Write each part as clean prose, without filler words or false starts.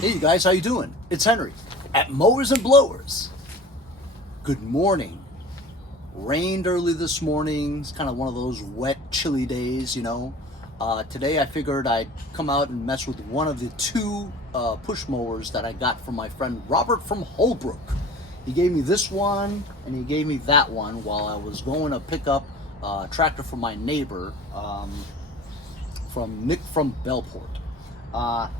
Hey you guys, how you doing? It's Henry at Mowers and Blowers. Good morning. Rained early this morning. It's kind of one of those wet, chilly days, you know. Today I figured I'd come out and mess with one of the two push mowers that I got from my friend Robert from Holbrook. He gave me this one and he gave me that one while I was going to pick up a tractor from my neighbor, from Nick from Bellport.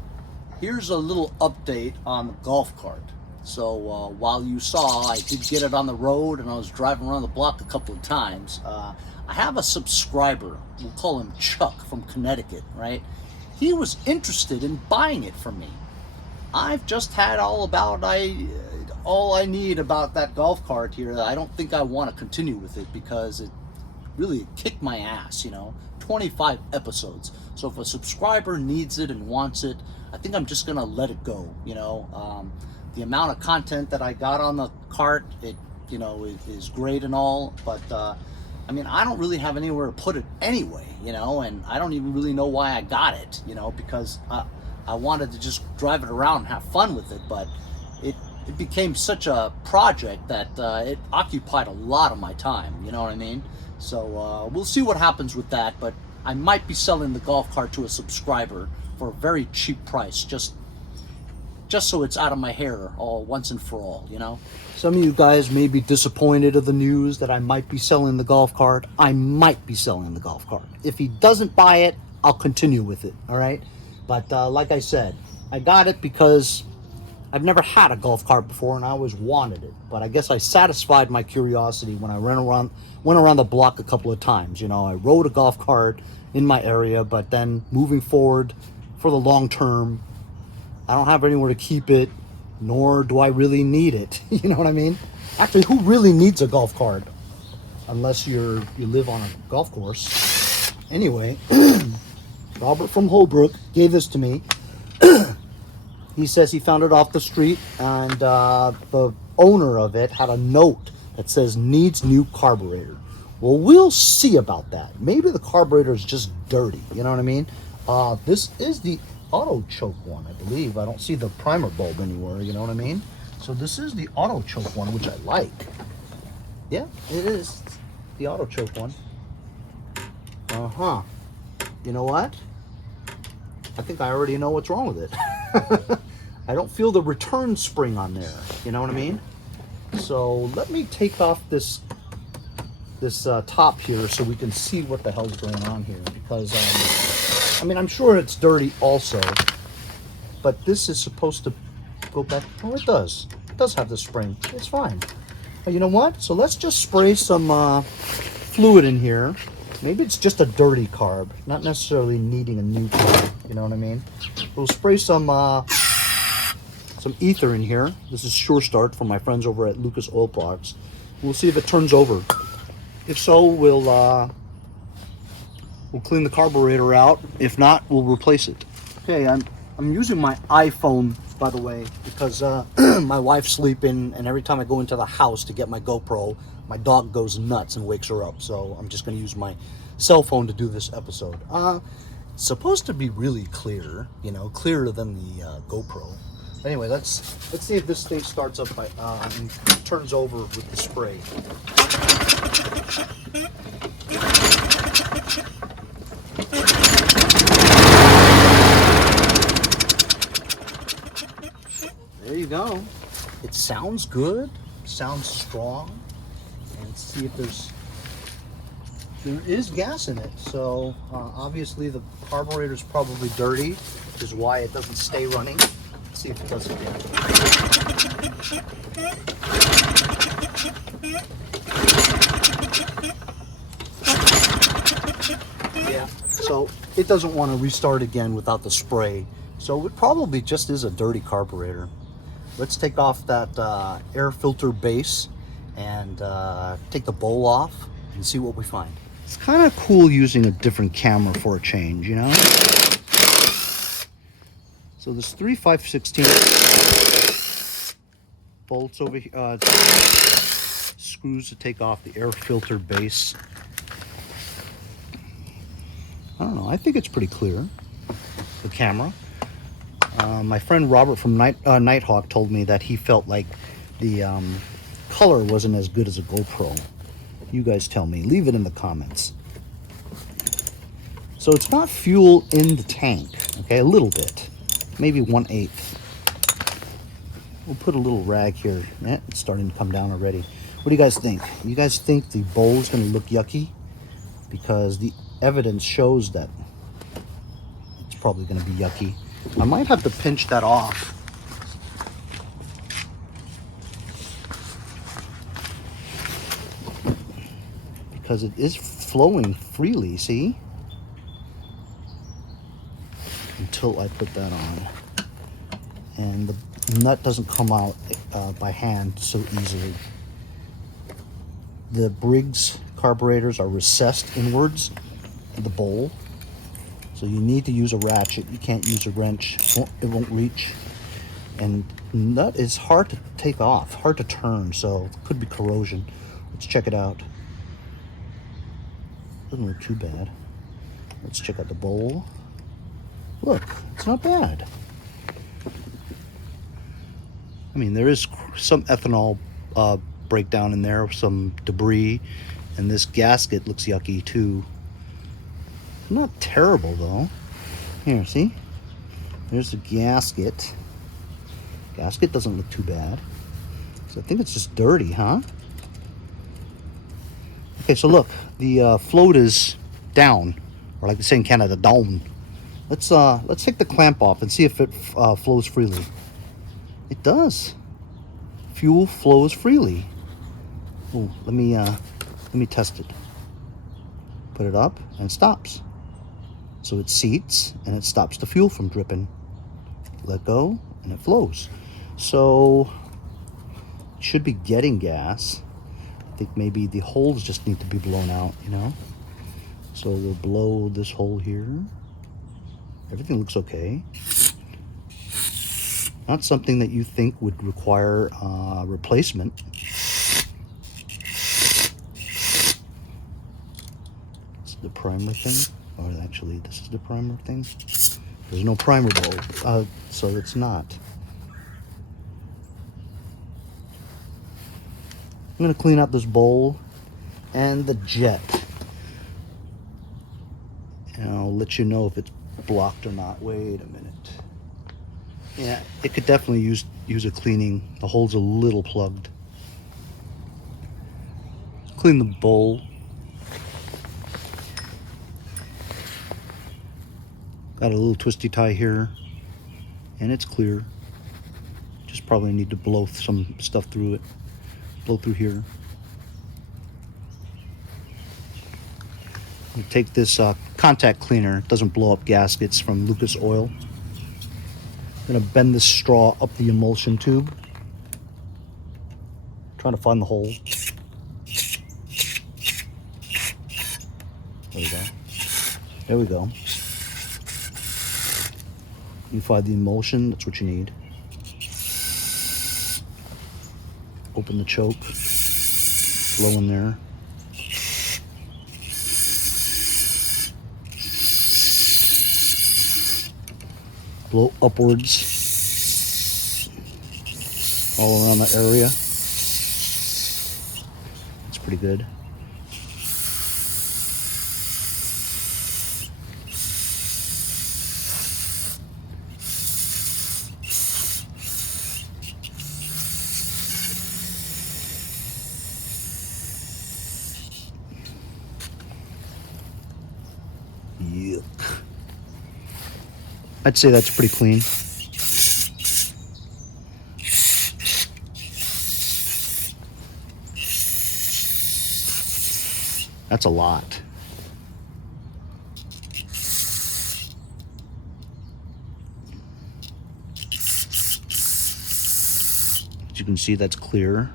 Here's a little update on the golf cart. So while you saw I did get it on the road and I was driving around the block a couple of times, I have a subscriber, we'll call him Chuck from Connecticut, right? He was interested in buying it from me. I've just had all I need about that golf cart here. I don't think I want to continue with it because it really kicked my ass, you know. 25 episodes. So if a subscriber needs it and wants it, I think I'm just gonna let it go, you know. The amount of content that I got on the cart, it is great and all, but I mean, I don't really have anywhere to put it anyway, you know, and I don't even really know why I got it, you know, because I wanted to just drive it around and have fun with it, but it became such a project that it occupied a lot of my time, you know what I mean? So we'll see what happens with that, but I might be selling the golf cart to a subscriber for a very cheap price, just so it's out of my hair all once and for all, you know? Some of you guys may be disappointed of the news that I might be selling the golf cart. I might be selling the golf cart. If he doesn't buy it, I'll continue with it, all right? But like I said, I got it because I've never had a golf cart before and I always wanted it. But I guess I satisfied my curiosity when I went around the block a couple of times. You know, I rode a golf cart in my area, but then moving forward for the long term, I don't have anywhere to keep it, nor do I really need it. You know what I mean? Actually, who really needs a golf cart? Unless you live on a golf course. Anyway, Robert from Holbrook gave this to me. He says he found it off the street, and the owner of it had a note that says needs new carburetor. Well, we'll see about that. Maybe the carburetor is just dirty. You know what I mean? This is the auto choke one, I believe. I don't see the primer bulb anywhere. You know what I mean? So this is the auto choke one, which I like. Yeah, it is the auto choke one. You know what? I think I already know what's wrong with it. I don't feel the return spring on there. You know what I mean? So let me take off this top here so we can see what the hell's going on here. Because I mean, I'm sure it's dirty also, but this is supposed to go back. Oh, it does. It does have the spring. It's fine. But you know what? So let's just spray some fluid in here. Maybe it's just a dirty carb, not necessarily needing a new carb. You know what I mean? We'll spray some ether in here. This is Sure Start from my friends over at Lucas Oil Products. We'll see if it turns over. If so, we'll clean the carburetor out. If not, we'll replace it. Okay, I'm using my iPhone, by the way, because my wife's sleeping, and every time I go into the house to get my GoPro, my dog goes nuts and wakes her up. So I'm just going to use my cell phone to do this episode. It's supposed to be really clear, you know, clearer than the GoPro. Anyway, let's see if this thing starts up and turns over with the spray. There you go. It sounds good, sounds strong, and see if there is gas in it. So obviously the carburetor is probably dirty, which is why it doesn't stay running. Let's see if it does it again. Yeah, so it doesn't want to restart again without the spray. So it probably just is a dirty carburetor. Let's take off that air filter base and take the bowl off and see what we find. It's kind of cool using a different camera for a change, you know? So there's 3 5/16 bolts over here, screws to take off the air filter base. I don't know, I think it's pretty clear, the camera. My friend Robert from Nighthawk told me that he felt like the color wasn't as good as a GoPro. You guys tell me. Leave it in the comments. So it's got fuel in the tank, okay, a little bit, maybe 1/8. We'll put a little rag here. Yeah, it's starting to come down already. What do you guys think? You guys think the bowl is going to look yucky? Because the evidence shows that it's probably going to be yucky. I might have to pinch that off. Because it is flowing freely, see? Until I put that on. And the nut doesn't come out by hand so easily. The Briggs carburetors are recessed inwards in the bowl. So you need to use a ratchet. You can't use a wrench. It won't reach. And nut is hard to take off, hard to turn, so it could be corrosion. Let's check it out. Doesn't look too bad. Let's check out the bowl. Look, it's not bad. I mean, there is some ethanol breakdown in there, some debris, and this gasket looks yucky too. Not terrible though. Here, see? There's the gasket. Gasket doesn't look too bad. So I think it's just dirty, huh? Okay, so look, the float is down, or like they say in Canada, down. Let's take the clamp off and see if it flows freely. It does. Fuel flows freely. Oh, let me test it. Put it up and it stops. So it seats and it stops the fuel from dripping. Let go and it flows. So it should be getting gas. I think maybe the holes just need to be blown out, you know. So we'll blow this hole here. Everything looks okay. Not something that you think would require replacement. It's the primer thing. Or actually, this is the primer thing. There's no primer bowl, so it's not. I'm gonna clean out this bowl and the jet. And I'll let you know if it's blocked or not. Wait a minute. Yeah, it could definitely use a cleaning. The hole's a little plugged. Clean the bowl. Got a little twisty tie here, and it's clear. Just probably need to blow some stuff through it. Blow through here. You take this contact cleaner. It doesn't blow up gaskets from Lucas Oil. I'm gonna bend this straw up the emulsion tube. Trying to find the hole. There we go. There we go. You find the emulsion, that's what you need. Open the choke. Blow in there. Blow upwards all around the area. It's pretty good. Yuck. I'd say that's pretty clean. That's a lot. As you can see, that's clear.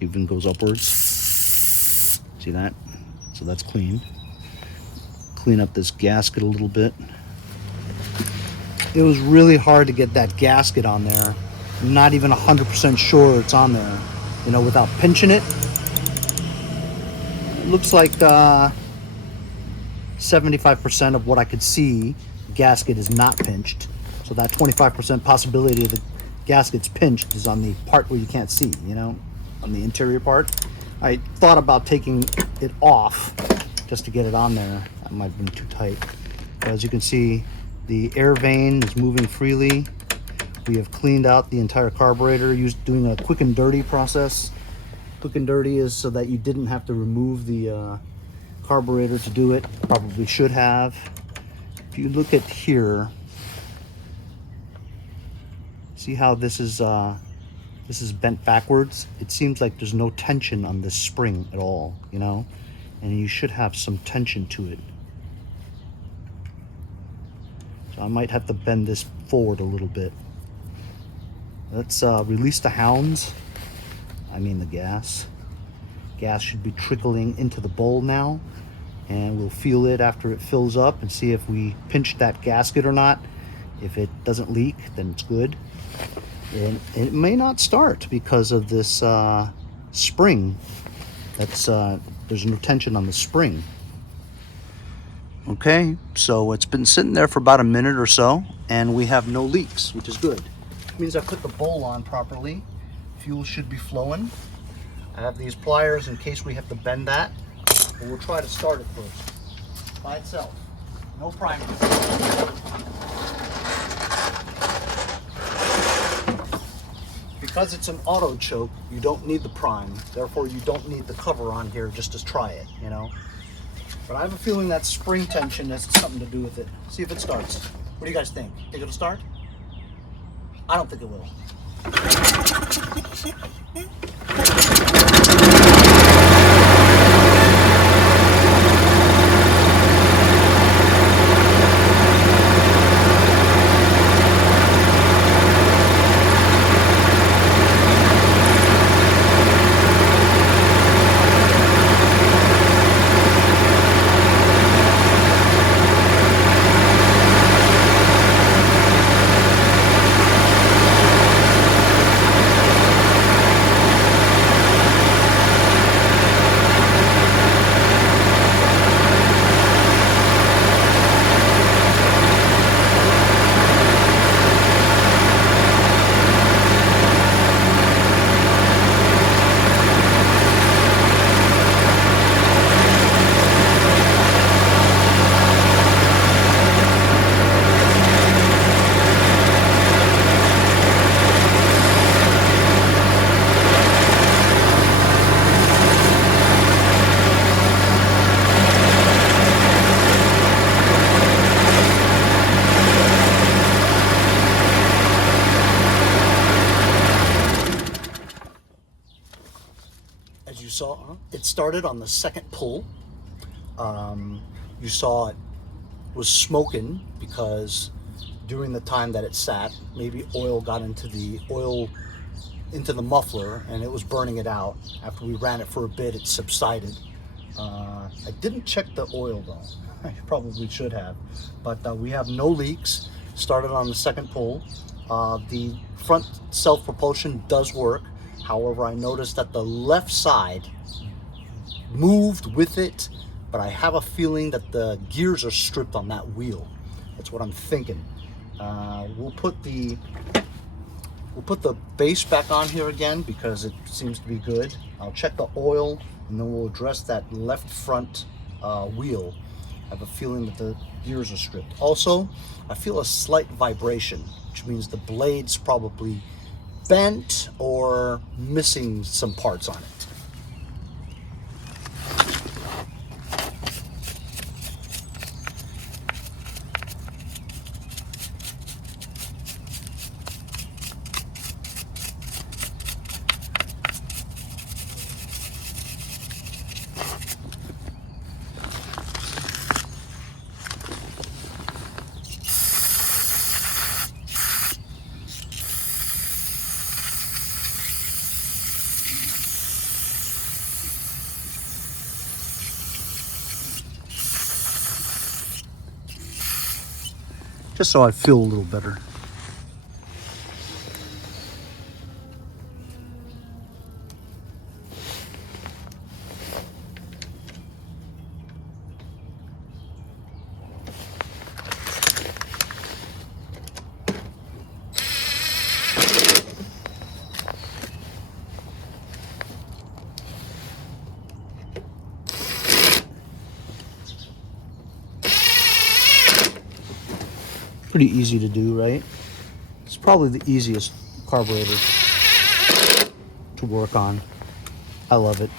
Even goes upwards. See that? So that's clean. Clean up this gasket a little bit. It was really hard to get that gasket on there. I'm not even 100% sure it's on there, you know, without pinching it. It looks like 75% of what I could see, the gasket is not pinched. So that 25% possibility of the gaskets pinched is on the part where you can't see, you know, on the interior part. I thought about taking it off just to get it on there. That might have been too tight. But as you can see, the air vane is moving freely. We have cleaned out the entire carburetor, doing a quick and dirty process. Quick and dirty is so that you didn't have to remove the carburetor to do it. Probably should have. If you look at here, see how this is bent backwards? It seems like there's no tension on this spring at all, you know? And you should have some tension to it. So I might have to bend this forward a little bit. Let's release the hounds. I mean the gas. Gas should be trickling into the bowl now. And we'll feel it after it fills up and see if we pinched that gasket or not. If it doesn't leak, then it's good. And it may not start because of this spring. There's no tension on the spring. Okay, so it's been sitting there for about a minute or so, and we have no leaks, which is good. It means I put the bowl on properly. Fuel should be flowing. I have these pliers in case we have to bend that. But we'll try to start it first by itself. No primer. Because it's an auto choke, you don't need the prime. Therefore, you don't need the cover on here just to try it, you know. But I have a feeling that spring tension has something to do with it. See if it starts. What do you guys think? Think it'll start? I don't think it will. As you saw, it started on the second pull. You saw it was smoking because during the time that it sat, maybe oil got into the muffler and it was burning it out. After we ran it for a bit, it subsided. I didn't check the oil though. I probably should have, but we have no leaks. Started on the second pull. The front self-propulsion does work. However, I noticed that the left side moved with it, but I have a feeling that the gears are stripped on that wheel. That's what I'm thinking. We'll put the base back on here again because it seems to be good. I'll check the oil and then we'll address that left front wheel. I have a feeling that the gears are stripped. Also, I feel a slight vibration, which means the blade's probably bent or missing some parts on it. Just so I feel a little better. Pretty easy to do, right? It's probably the easiest carburetor to work on. I love it.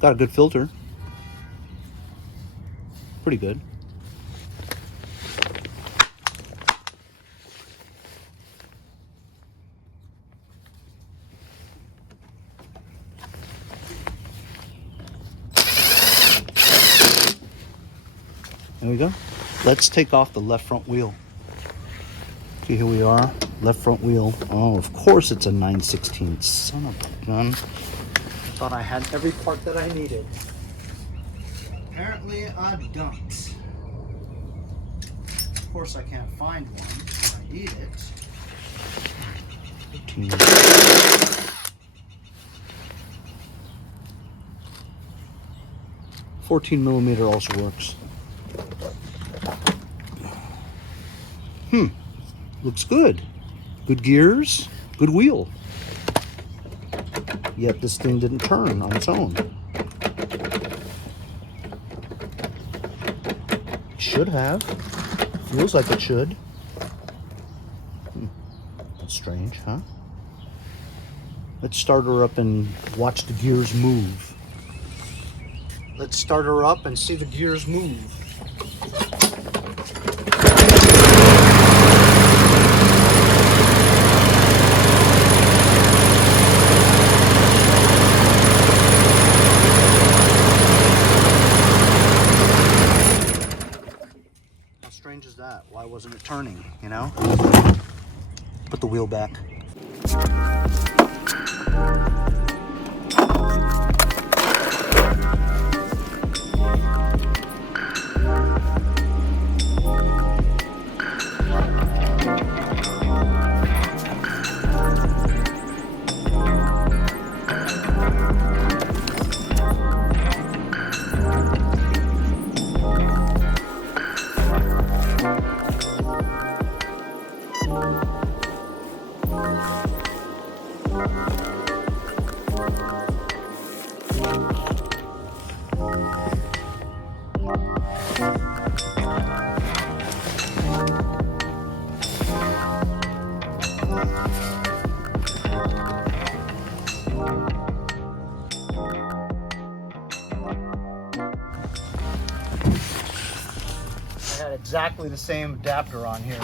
Got a good filter. Pretty good. There we go. Let's take off the left front wheel. Okay, here we are. Left front wheel. Oh, of course it's a 9/16. Son of a gun. Thought I had every part that I needed. Apparently I don't. Of course I can't find one. I need it. 14 millimeter also works. Looks good. Good gears, good wheel. Yet this thing didn't turn on its own. It should have. Feels like it should. That's strange, huh? Let's start her up and watch the gears move. Let's start her up and see the gears move. How strange is that? Why wasn't it turning, you know? Put the wheel back. I had exactly the same adapter on here.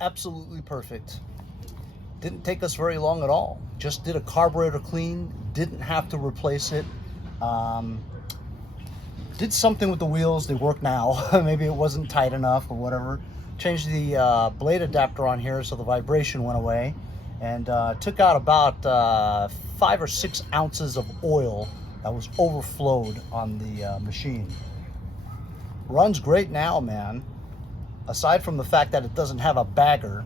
Absolutely perfect. Didn't take us very long at all. Just did a carburetor clean, didn't have to replace it. Did something with the wheels, they work now. Maybe it wasn't tight enough or whatever. Changed the blade adapter on here so the vibration went away, and took out about 5 or 6 ounces of oil that was overflowed on the machine. Runs great now, man. Aside from the fact that it doesn't have a bagger,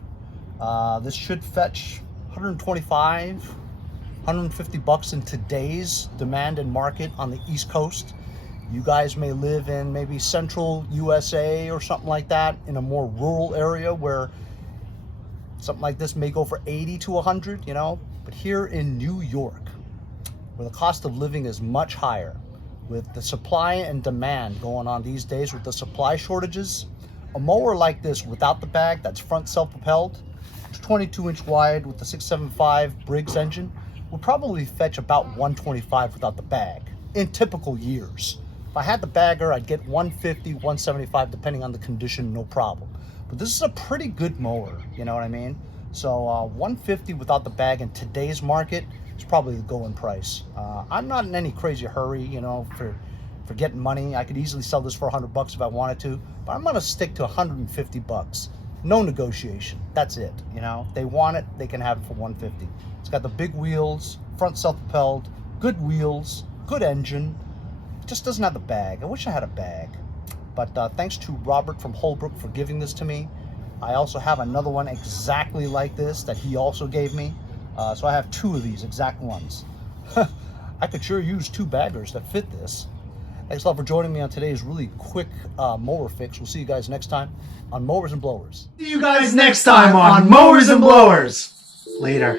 this should fetch 125, 150 bucks in today's demand and market on the East Coast. You guys may live in maybe central USA or something like that, in a more rural area where something like this may go for 80 to 100, you know. But here in New York, where the cost of living is much higher, with the supply and demand going on these days with the supply shortages, a mower like this without the bag, that's front self-propelled, 22-inch wide with the 6.75 Briggs engine, will probably fetch about 125 without the bag in typical years. If I had the bagger, I'd get 150, 175, depending on the condition, no problem. But this is a pretty good mower, you know what I mean? So 150 without the bag in today's market is probably the going price. I'm not in any crazy hurry, you know, for getting money. I could easily sell this for 100 bucks if I wanted to, but I'm gonna stick to 150 bucks. No negotiation, that's it, you know? If they want it, they can have it for 150. It's got the big wheels, front self-propelled, good wheels, good engine. It just doesn't have the bag. I wish I had a bag. But thanks to Robert from Holbrook for giving this to me. I also have another one exactly like this that he also gave me. So I have 2 of these exact ones. I could sure use 2 baggers that fit this. Thanks a lot for joining me on today's really quick mower fix. We'll see you guys next time on Mowers and Blowers. See you guys next time on Mowers and Blowers. Later.